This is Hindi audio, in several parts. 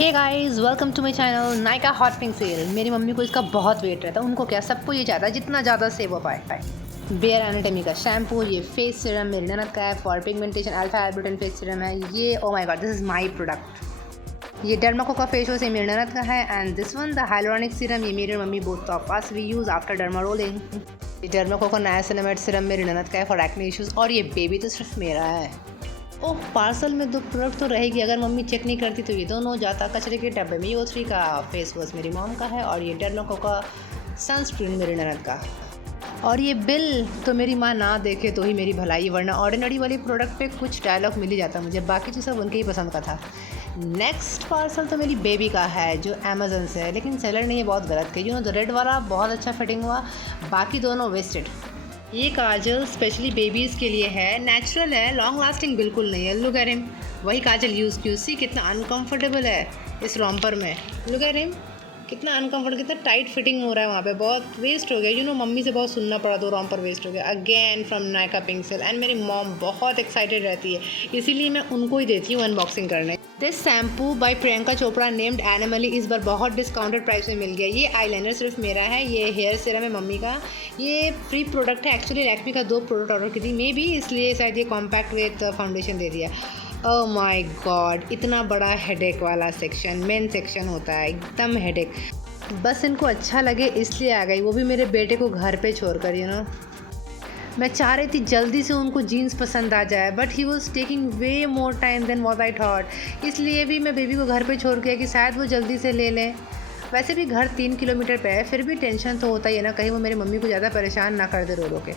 Hey guys welcome to my channel Nykaa hot pink sale. मेरी मम्मी को इसका बहुत वेट रहता है। उनको क्या सबको ये चाहता है जितना ज़्यादा सेव हो पाए। बेयर एनाटॉमी का शैम्पू, ये फेस सीरम मेरी ननद का है for pigmentation, alpha arbutin face serum है ये। Oh my god, this is my product. ये डर्माको का फेस वॉश ये मेरी ननद का है। And this one the hyaluronic serum, ये मेरी mummy both of us we use after derma rolling. ये डर्माको का नाइसिनामाइड सीरम मेरी ननद का है फॉर एक्ने इश्यूज़। और ये बेबी तो सिर्फ मेरा है। ओह, पार्सल में 2 प्रोडक्ट तो रहेगी। अगर मम्मी चेक नहीं करती तो ये दोनों जाता कचरे के डब्बे में। O3 का फेस वॉश मेरी मॉम का है और ये डर्माको का सनस्क्रीन मेरी ननद का। और ये बिल तो मेरी माँ ना देखे तो ही मेरी भलाई, वरना ऑर्डिनरी वाली प्रोडक्ट पे कुछ डायलॉग मिल ही जाता मुझे। बाकी तो सब उनके ही पसंद का था। नेक्स्ट पार्सल तो मेरी बेबी का है जो अमेजन से है, लेकिन सेलर ने ये बहुत गलत किया। द रेड वाला बहुत अच्छा फिटिंग हुआ, बाकी दोनों वेस्टेड। ये काजल स्पेशली बेबीज़ के लिए है, नेचुरल है, लॉन्ग लास्टिंग बिल्कुल नहीं है। लुक एट हिम, वही काजल यूज़ की सी कितना अनकंफर्टेबल है इस रॉम्पर में। लुक एट हिम, कितना अनकंफर्टेबल, कितना टाइट फिटिंग हो रहा है वहाँ पे। बहुत वेस्ट हो गया। मम्मी से बहुत सुनना पड़ा, 2 रॉम्पर वेस्ट हो गया। Again from Nykaa pink cell. And मेरी मॉम बहुत एक्साइटेड रहती है, इसीलिए मैं उनको ही देती हूँ अनबॉक्सिंग करने। This shampoo by Priyanka Chopra named Anomaly इस बार बहुत डिस्काउंटेड प्राइस में मिल गया। ये आईलाइनर सिर्फ मेरा है, ये हेयर सीरम है मम्मी का। ये फ्री प्रोडक्ट है एक्चुअली। लैक्मे का 2 प्रोडक्ट ऑर्डर की थी मे बी, इसलिए शायद ये कॉम्पैक्ट विथ फाउंडेशन दे दिया। ओह माय गॉड, इतना बड़ा हेडेक वाला सेक्शन, मेन सेक्शन होता है, एकदम हेडेक। बस इनको अच्छा लगे इसलिए आ गई, वो भी मेरे बेटे को घर पे छोड़कर। मैं चाह रही थी जल्दी से उनको जीन्स पसंद आ जाए, but he was taking way more time than what I thought. इसलिए भी मैं बेबी को घर पे छोड़ के कि शायद वो जल्दी से ले लें। वैसे भी घर 3 किलोमीटर पे है, फिर भी टेंशन तो होता ही है ना, कहीं वो मेरी मम्मी को ज़्यादा परेशान ना कर दे रो रो के।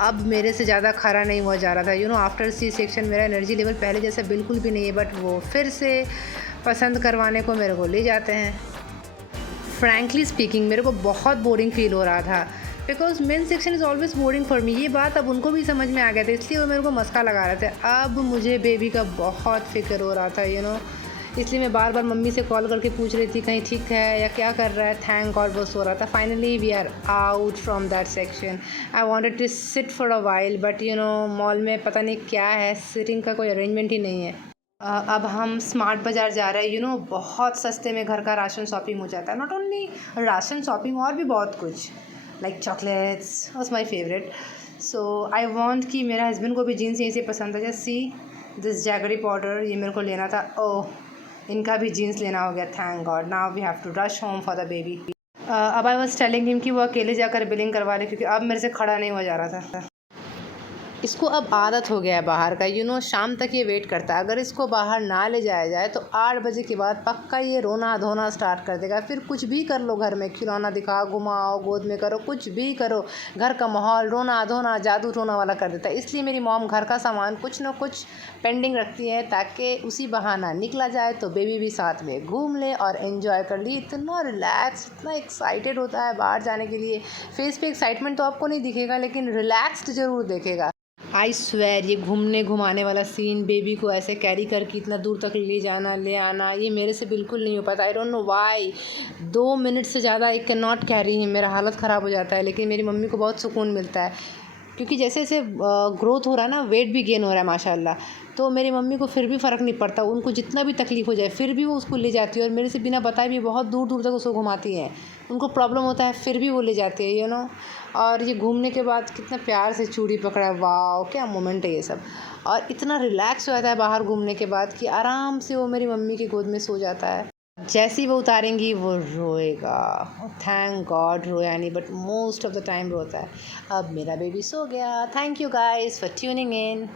अब मेरे से ज़्यादा खरा नहीं हुआ जा रहा था। आफ्टर C-सेक्शन मेरा एनर्जी लेवल पहले जैसा बिल्कुल भी नहीं है, बट वो फिर से पसंद करवाने को मेरे को ले जाते हैं। फ्रैंकली स्पीकिंग मेरे को बहुत बोरिंग फील हो रहा था, because main section is always boring for me. ये बात अब उनको भी समझ में आ गया था, इसलिए वो मेरे को मस्का लगा रहे थे। अब मुझे बेबी का बहुत फिक्र हो रहा था इसलिए मैं बार बार मम्मी से कॉल करके पूछ रही थी कहीं ठीक है या क्या कर रहा है। थैंक गॉड वो सो रहा था। Finally we are out from that section. I wanted to sit for a while, but mall में पता नहीं क्या है, सिटिंग का कोई अरेंजमेंट ही नहीं है। अब हम स्मार्ट बाज़ार जा रहे हैं। बहुत सस्ते में घर का राशन शॉपिंग हो जाता है। नॉट ओनली राशन शॉपिंग, और भी बहुत कुछ, like chocolates was my favourite. So I want कि मेरे हस्बैंड को भी जीन्स यहीं से पसंद है। Just see this jaggery powder, ये मेरे को लेना था। ओह, इनका भी जीन्स लेना हो गया। Thank God, now we have to rush home for the baby. अब आई वॉज टेलिंग हिम कि वो अकेले जाकर बिलिंग करवा ले, क्योंकि अब मेरे से खड़ा नहीं हो जा रहा था। इसको अब आदत हो गया है बाहर का। शाम तक ये वेट करता है। अगर इसको बाहर ना ले जाया जाए तो 8 बजे के बाद पक्का ये रोना धोना स्टार्ट कर देगा। फिर कुछ भी कर लो घर में, खिलौना दिखाओ, घुमाओ, गोद में करो, कुछ भी करो, घर का माहौल रोना धोना जादू टोना वाला कर देता है। इसलिए मेरी मॉम घर का सामान कुछ ना कुछ पेंडिंग रखती है, ताकि उसी बहाना निकला जाए तो बेबी भी साथ में घूम ले और एंजॉय कर ली। इतना रिलैक्स, इतना एक्साइटेड होता है बाहर जाने के लिए। फेस पे एक्साइटमेंट तो आपको नहीं दिखेगा, लेकिन रिलैक्स्ड ज़रूर देखेगा। आई स्वेयर, ये घूमने घुमाने वाला सीन, बेबी को ऐसे कैरी करके इतना दूर तक ले जाना ले आना, ये मेरे से बिल्कुल नहीं हो पाता। I don't know why. 2 minute से ज़्यादा I can not carry him, मेरा हालत ख़राब हो जाता है। लेकिन मेरी मम्मी को बहुत सुकून मिलता है, क्योंकि जैसे जैसे ग्रोथ हो रहा है ना, वेट भी गेन हो रहा है माशाल्लाह, तो मेरी मम्मी को फिर भी फ़र्क नहीं पड़ता। उनको जितना भी तकलीफ़ हो जाए फिर भी वो उसको ले जाती है, और मेरे से बिना बताए भी बहुत दूर दूर तक उसको घुमाती हैं। उनको प्रॉब्लम होता है फिर भी वो ले जाती है और ये घूमने के बाद कितना प्यार से चूड़ी पकड़ा है। वाह, क्या मोमेंट है ये सब। और इतना रिलैक्स हो जाता है बाहर घूमने के बाद कि आराम से वो मेरी मम्मी की गोद में सो जाता है। जैसे ही वो उतारेंगी वो रोएगा। थैंक गॉड रोया नहीं, but most of the time रोता है। अब मेरा बेबी सो गया। Thank you guys for tuning in.